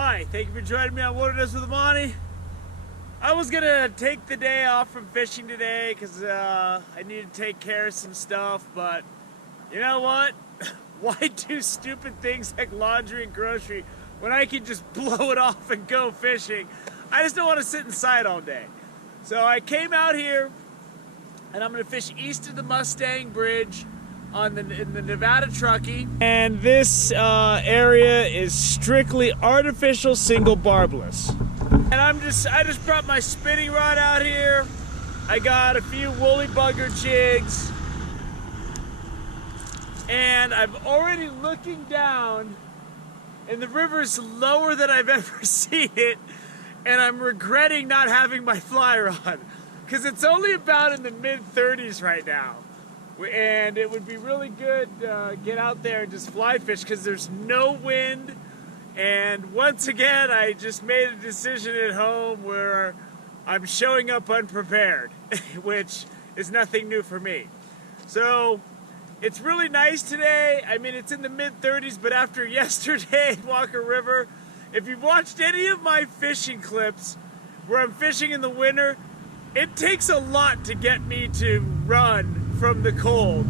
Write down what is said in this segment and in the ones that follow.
Hi, thank you for joining me on Wilderness with Monty. I was gonna take the day off from fishing today because I need to take care of some stuff, but you know what? Why do stupid things like laundry and grocery when I can just blow it off and go fishing? I just don't want to sit inside all day. So I came out here and I'm gonna fish east of the Mustang Bridge in the Nevada Truckee. And this area is strictly artificial single barbless. And I just brought my spinning rod out here. I got a few woolly bugger jigs. And I'm already looking down and the river's lower than I've ever seen it. And I'm regretting not having my fly rod because it's only about in the mid-30s right now. And it would be really good to get out there and just fly fish because there's no wind. And once again, I just made a decision at home where I'm showing up unprepared, which is nothing new for me. So it's really nice today. I mean, it's in the mid-30s, but after yesterday at Walker River, if you've watched any of my fishing clips where I'm fishing in the winter, it takes a lot to get me to run from the cold.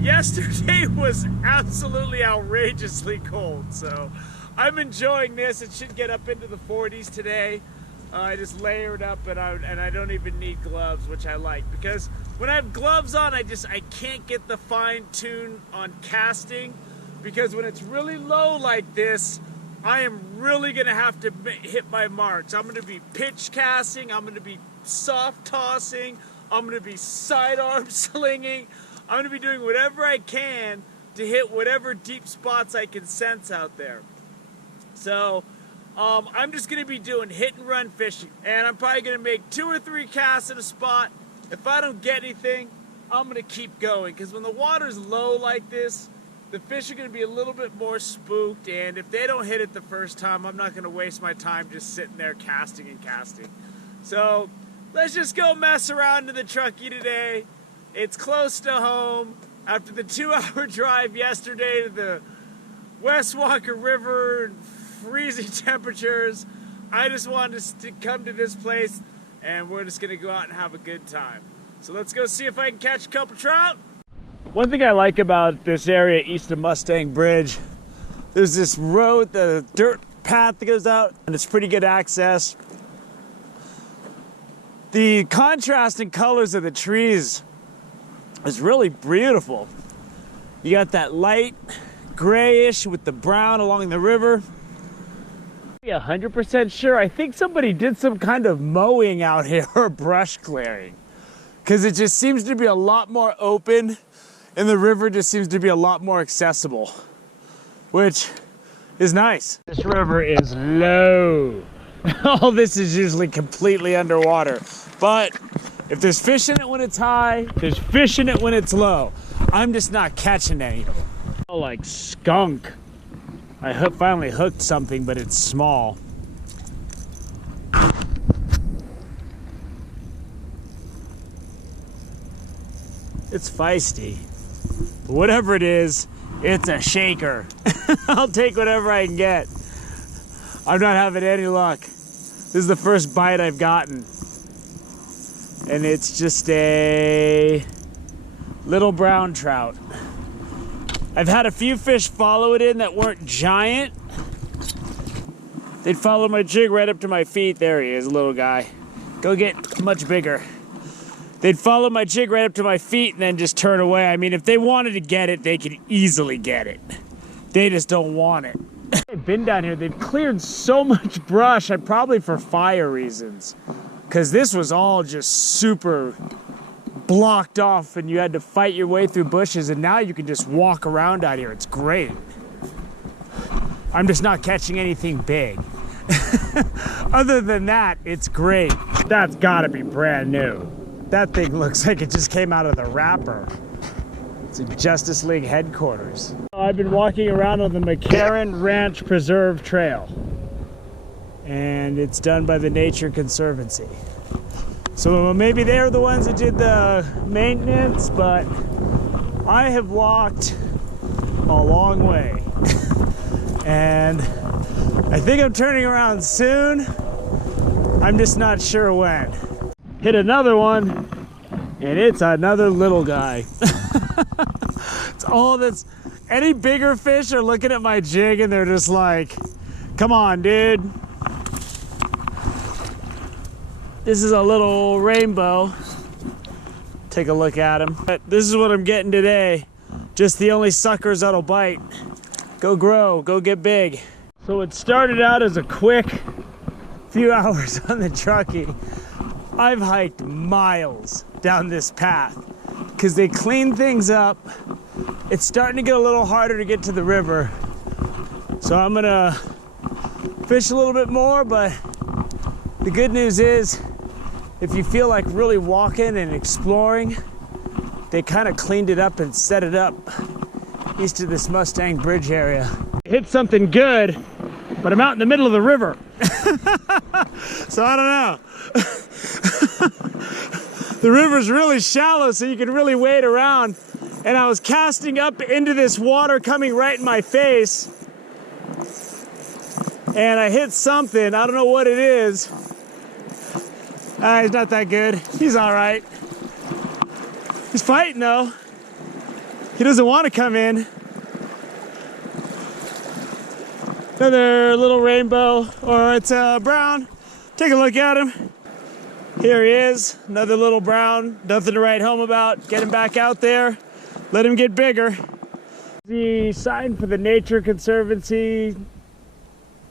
Yesterday was absolutely outrageously cold, so I'm enjoying this. It should get up into the 40s today. I just layered up and I don't even need gloves, which I like, because when I have gloves on, I can't get the fine tune on casting, because when it's really low like this, I am really gonna have to hit my marks. I'm gonna be pitch casting, I'm gonna be soft tossing, I'm gonna be sidearm slinging, I'm gonna be doing whatever I can to hit whatever deep spots I can sense out there. So I'm just gonna be doing hit and run fishing, and I'm probably gonna make 2 or 3 casts at a spot. If I don't get anything, I'm gonna keep going, because when the water's low like this, the fish are gonna be a little bit more spooked, and if they don't hit it the first time, I'm not gonna waste my time just sitting there casting and casting. So let's just go mess around in the Truckee today. It's close to home. After the 2-hour drive yesterday to the West Walker River and freezing temperatures, I just wanted to come to this place, and we're just gonna go out and have a good time. So let's go see if I can catch a couple trout. One thing I like about this area east of Mustang Bridge, there's this road, the dirt path that goes out, and it's pretty good access. The contrasting colors of the trees is really beautiful. You got that light grayish with the brown along the river. I'm 100% sure. I think somebody did some kind of mowing out here or brush clearing, because it just seems to be a lot more open and the river just seems to be a lot more accessible, which is nice. This river is low. All this is usually completely underwater, but if there's fish in it when it's high, there's fish in it when it's low. I'm just not catching any. Oh, like skunk. I finally hooked something, but it's small. It's feisty. But whatever it is, it's a shaker. I'll take whatever I can get. I'm not having any luck. This is the first bite I've gotten. And it's just a little brown trout. I've had a few fish follow it in that weren't giant. They'd follow my jig right up to my feet. There he is, little guy. Go get much bigger. They'd follow my jig right up to my feet and then just turn away. I mean, if they wanted to get it, they could easily get it. They just don't want it. I've been down here, they've cleared so much brush, probably for fire reasons, because this was all just super blocked off and you had to fight your way through bushes, and now you can just walk around out here. It's great. I'm just not catching anything big. Other than that, it's great. That's gotta be brand new. That thing looks like it just came out of the wrapper. It's a Justice League headquarters. I've been walking around on the McCarran Ranch Preserve Trail, and it's done by the Nature Conservancy. So maybe they're the ones that did the maintenance, but I have walked a long way. And I think I'm turning around soon. I'm just not sure when. Hit another one, and it's another little guy. It's all this. Any bigger fish are looking at my jig and they're just like, come on, dude. This is a little rainbow. Take a look at him. This is what I'm getting today. Just the only suckers that'll bite. Go grow, go get big. So it started out as a quick few hours on the Truckee. I've hiked miles down this path because they clean things up. It's starting to get a little harder to get to the river. So I'm gonna fish a little bit more, but the good news is if you feel like really walking and exploring, they kind of cleaned it up and set it up east of this Mustang Bridge area. Hit something good, but I'm out in the middle of the river. So I don't know. The river's really shallow, so you can really wade around. And I was casting up into this water coming right in my face. And I hit something, I don't know what it is. He's not that good. He's all right. He's fighting though. He doesn't want to come in. Another little rainbow, or it's brown. Take a look at him. Here he is, another little brown. Nothing to write home about. Get him back out there. Let him get bigger. The sign for the Nature Conservancy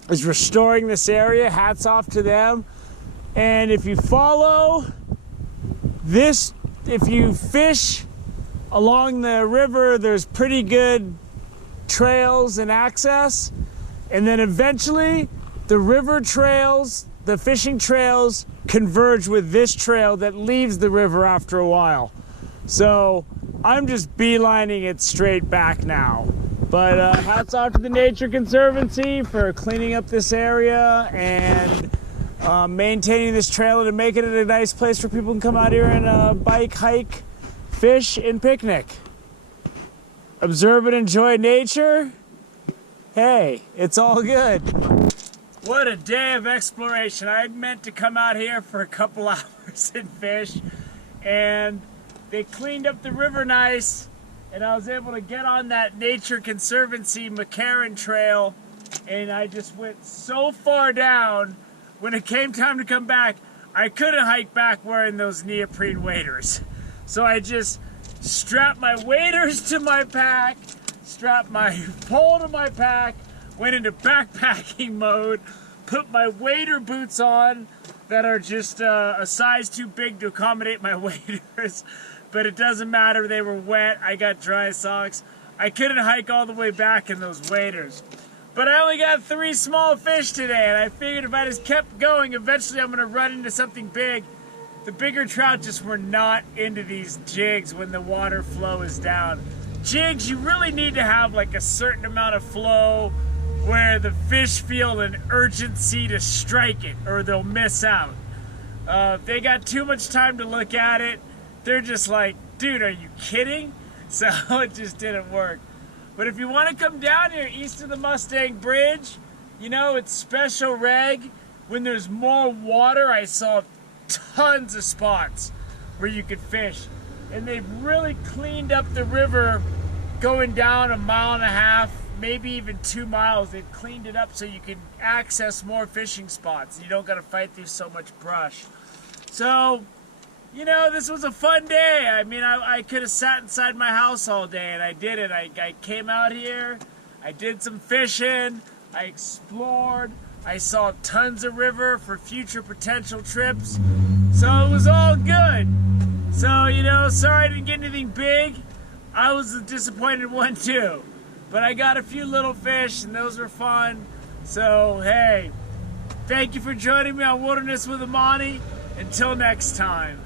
is restoring this area. Hats off to them. And if you follow this, if you fish along the river, there's pretty good trails and access. And then eventually the river trails, the fishing trails converge with this trail that leaves the river after a while. So I'm just beelining it straight back now. But hats off to the Nature Conservancy for cleaning up this area and maintaining this trail and making it a nice place where people can come out here and bike, hike, fish, and picnic. Observe and enjoy nature. Hey, it's all good. What a day of exploration. I meant to come out here for a couple hours and fish, and they cleaned up the river nice, and I was able to get on that Nature Conservancy McCarran Trail, and I just went so far down. When it came time to come back, I couldn't hike back wearing those neoprene waders. So I just strapped my waders to my pack, strapped my pole to my pack, went into backpacking mode, put my wader boots on that are just a size too big to accommodate my waders, but it doesn't matter, they were wet, I got dry socks. I couldn't hike all the way back in those waders. But I only got 3 small fish today, and I figured if I just kept going, eventually I'm gonna run into something big. The bigger trout just were not into these jigs when the water flow is down. Jigs, you really need to have like a certain amount of flow where the fish feel an urgency to strike it or they'll miss out. If they got too much time to look at it, they're just like, dude, are you kidding? So it just didn't work. But if you want to come down here east of the Mustang Bridge, you know, it's special reg. When there's more water, I saw tons of spots where you could fish. And they've really cleaned up the river going down 1.5 miles, maybe even 2 miles. They've cleaned it up so you can access more fishing spots. You don't got to fight through so much brush. So, you know, this was a fun day. I mean, I could have sat inside my house all day, and I did it. I came out here, I did some fishing, I explored, I saw tons of river for future potential trips. So it was all good. So, you know, sorry I didn't get anything big. I was the disappointed one too. But I got a few little fish, and those were fun. So, hey, thank you for joining me on Wilderness with Amani. Until next time.